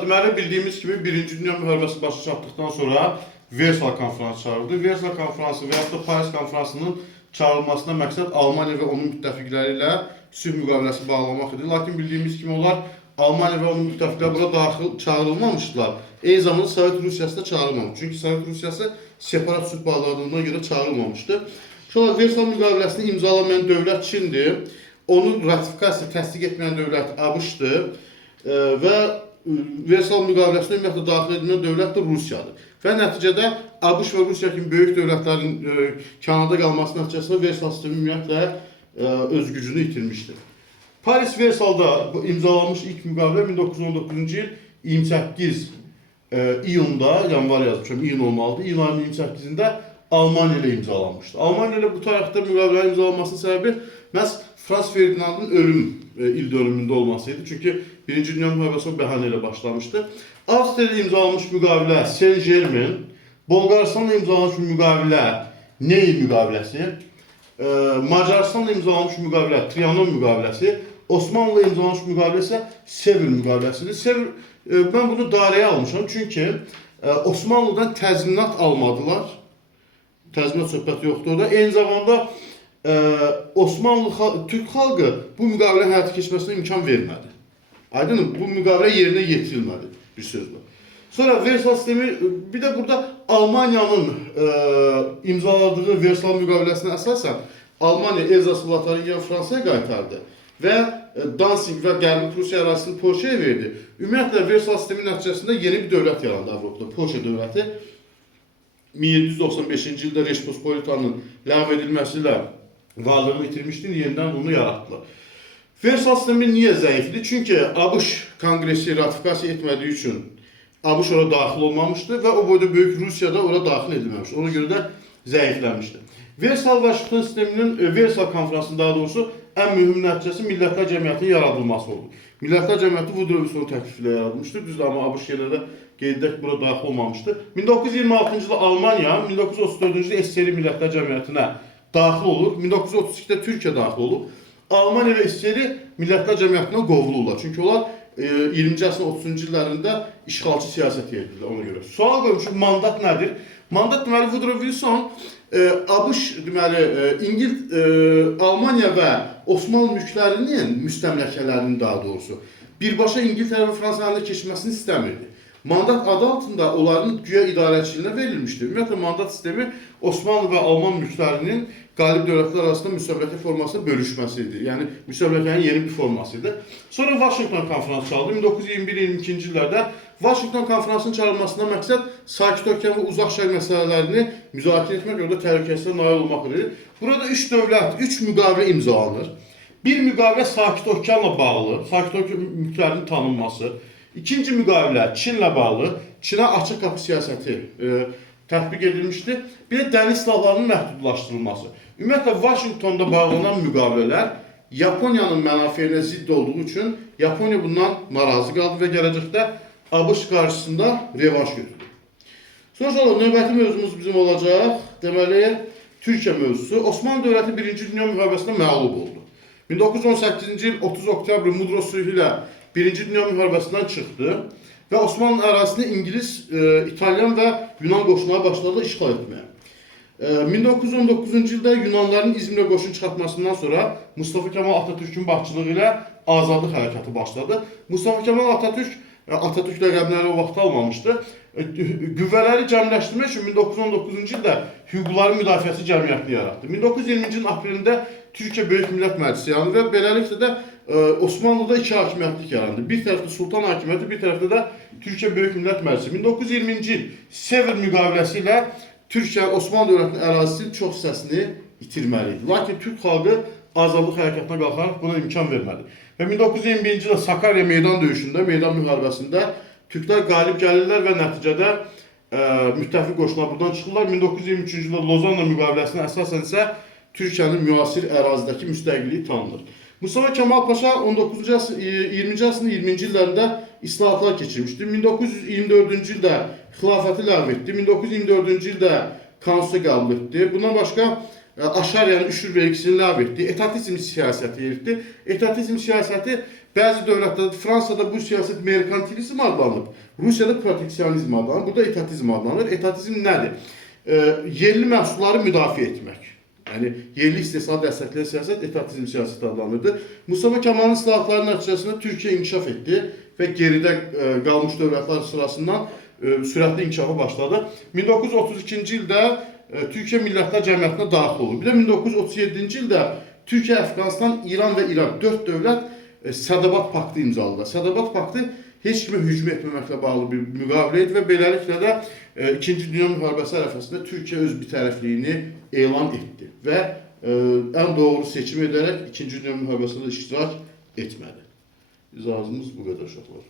Deməli, bildiyimiz kimi Birinci Dünya müharibəsi başa çatdıqdan sonra Versal konfransı çağırıldı. Versal konfransı və yaxud da Paris konfransının çağırılmasına məqsəd Almaniya və onun müttəfiqləri ilə sülh müqaviləsi bağlamaq idi. Lakin bildiyimiz kimi onlar Almaniya və onun müttəfiqləri bura daxil çağırılmamışdılar. Eyni zamanda Sovet Rusiyası da çağırılmamışdı. Çünki Sovet Rusiyası separat sülh bağladığına görə çağırılmamışdı. Sonra Versal müqaviləsini imzalamayan dövlət Çindir. Onun ratifikasiya təsdiq etməyən dövlət ABŞ-dır və Versal müqaviləsinə ümumiyyətlə daxil edilən dövlət də Rusiyadır. Və nəticədə ABŞ və Rusiya kimi böyük dövlətlərin kənarda qalması nəticəsində Versal sistemi ümumiyyətlə öz gücünü itirmişdir. Paris-Versalda imzalanmış ilk müqavilə 1919-cu il 28 iyunda, yanvar yazmışam, iyun olmalıdır. İyun ayının 28-də Almaniya ilə imzalanmışdı. Almaniya ilə bu tarixdə müqavilənin imzalanmasının səbəbi məhz Frans Ferdinandın ölüm il dönümündə olmasıydı. Çünki Birinci Dünya müharibəsi o bəhanə ilə başlamışdı. Avstriya ilə imzalanmış müqavilə Saint-Germain, Bolqaristanla imzalanmış müqavilə Ney müqaviləsi, Macarıstanla imzalanmış müqavilə Trianon müqaviləsi, Osmanlı ilə imzalanmış müqavilə isə Sevr müqaviləsidir. Mən bunu dairəyə almışam çünki Osmanlıdan təzminat almadılar. Təzminat söhbəti yoxdur orada. Eyni zamanda Türk xalqı bu müqavilənin həyata keçməsinə imkan vermədi. Aydın, bu müqavilə yerinə yetirilmədi bir sözlə. Sonra Versal sistemi, bir də burada Almaniyanın imzaladığı Versal müqaviləsinə əsasən Almaniya Elzas Lotaringiya Fransaya qaytardı və Danzig və Qərbi Rusiya ərazisini Polşaya verdi. Ümumiyyətlə Versal sistemi nəticəsində yeni bir dövlət yarandı Avropada, Polşa dövləti. 1795-ci ildə Respospolitanın ləğv edilməsi ilə varlığını itirmişdi, yenidən bunu yaratdılar. Versal sistemi niyə zəifdir? Çünki ABŞ konqresi ratifikasiya etmədiyi üçün ABŞ ora daxil olmamışdı və o boyda böyük Rusiya da ora daxil edilməmişdi. Ona görə də zəifləmişdi. Versal-Vaşinqton sisteminin, Versal konfransının daha doğrusu ən mühüm nəticəsi Millətlər Cəmiyyətinin yaradılması oldu. Millətlər Cəmiyyəti Woodrow Wilson təklifi ilə yaradılmışdı. Düzdür, amma ABŞ yenə də qeyd edək bura daxil olmamışdı. 1926-cı ildə Almaniya, 1934-cü ildə SSR Millətlər Cəmiyyətinə daxil olur. 1932-də Türkiyə daxil olub. Almaniya və SSR Millətlər Cəmiyyətindən qovulurlar. Çünki onlar 20-ci əsrin 30-cu illərində işğalçı siyasət yeridirlər ona görə. Sual qoymuşum, mandat nədir? Mandat deməli Woodrow Wilson ABŞ deməli Almaniya və Osmanlı mülklərinin müstəmləkələrinin daha doğrusu birbaşa İngiltərə və Fransa əlində keçməsini istəmirdi. Mandat adı altında onların güya idarəçiliyinə verilmişdi. Ümumiyyətlə mandat sistemi Osmanlı və Alman mülklərinin qalib dövlətlər arasında müstəmləkə formasına bölüşməsidir. Yəni müstəmləkənin yeni bir formasıdır. Sonra Vaşinqton konfransı çaldı. 1921-22-ci illərdə Vaşinqton konfransının çağırılmasından məqsəd Sakit Okean və Uzaq Şərq məsələlərini müzakirə etmək, orada təhlükəsizliyə nail olmaq idi. Burada 3 dövlət, 3 müqavilə imzalanır. Bir müqavilə Sakit Okeanla bağlı, Sakit Okean mülklərinin tanınması. İkinci müqavilə Çinlə bağlı, Çinə açıq qapı siyasəti tətbiq edilmişdir. Bir də dəniz silahlarının məhdudlaşdırılması. Ümumiyyətlə, Vaşinqtonda bağlanan müqavilələr Yaponiyanın mənafeyinə zidd olduğu üçün Yaponiya bundan narazı qaldı və gələcəkdə ABŞ qarşısında revanş götürdü. Sonra növbəti mövzumuz bizim olacaq. Deməli, Türkiyə mövzusu. Osmanlı dövləti Birinci Dünya müharibəsində məğlub oldu. 1918-ci il 30 oktyabr Mudros sülhü ilə Birinci Dünya müharibəsindən çıxdı və Osmanlı ərazisini İngilis, İtalyan və Yunan qoşunları başladı işğal etməyə. 1919-cu ildə Yunanların İzmirə qoşun çıxartmasından sonra Mustafa Kemal Atatürk'ün başçılığı ilə azadlıq hərəkatı başladı. Mustafa Kemal Atatürk ləqəbini o vaxt almamışdı. Qüvvələri cəmləşdirmək üçün 1919-cu ildə Hüquqların Müdafiəsi Cəmiyyətini yaratdı. 1920-ci ilin aprelində Türkiyə Böyük Millət Məclisi yarandı və beləliklə də Osmanlıda iki hakimiyyətlik yarandı. Bir tərəfdə Sultan hakimiyyəti, bir tərəfdə də Türkiyə Böyük Millət Məclisi. 1920-ci il Sevr müqaviləsi ilə Türkiyə Osmanlı dövlətinin ərazisinin çox hissəsini itirməli idi. Lakin Türk xalqı azadlıq hərəkatına qalxaraq buna imkan vermədi. Və 1921-ci ildə Sakarya meydan döyüşündə, meydan müharibəsində Türklər qalib gəlirlər və nəticədə müttəfiq qoşunlar buradan çıxırlar. 1923-cü ildə Lozanna müqaviləsinə əsasən isə Türkiyənin müasir ərazidəki müstəqilliyi tanınır. Mustafa Kemal Paşa 20-ci əsrin 20-ci illərində islahatlar keçirmişdir. 1924-cü ildə xilafəti ləğv etdi. 1924-cü ildə konstitusiya qəbul etdi. Bundan başqa Aşar, yəni üşür vergisini ləğv etdi. Etatizm siyasəti yeritdi. Etatizm siyasəti Bəzi dövlətlərdə, Fransada bu siyasət merkantilizm adlanıb, Rusiyada proteksionizm adlanır, burada etatizm adlanır. Etatizm nədir? Yerli məhsulları müdafiə etmək. Yəni, yerli istehsalı dəstəkləyən siyasət etatizm siyasəti adlanırdı. Mustafa Kemal'in islahatları nəticəsində Türkiyə inkişaf etdi və geridə qalmış dövlətlər sırasından sürətli inkişafa başladı. 1932-ci ildə Türkiyə Millətlər Cəmiyyətinə daxil oldu. Bir də 1937-ci ildə Türkiyə, Əfqanistan, İran və İraq 4 dövlət Sədabat Paktı imzaladı. Sədabat Paktı heç kimə hücum etməməklə bağlı bir müqavilə idi və beləliklə də İkinci Dünya müharibəsi ərəfəsində Türkiyə öz bitərəfliyini elan etdi və ən doğru seçim edərək İkinci Dünya müharibəsində iştirak etmədi. İzahımız bu qədər uşaqlar.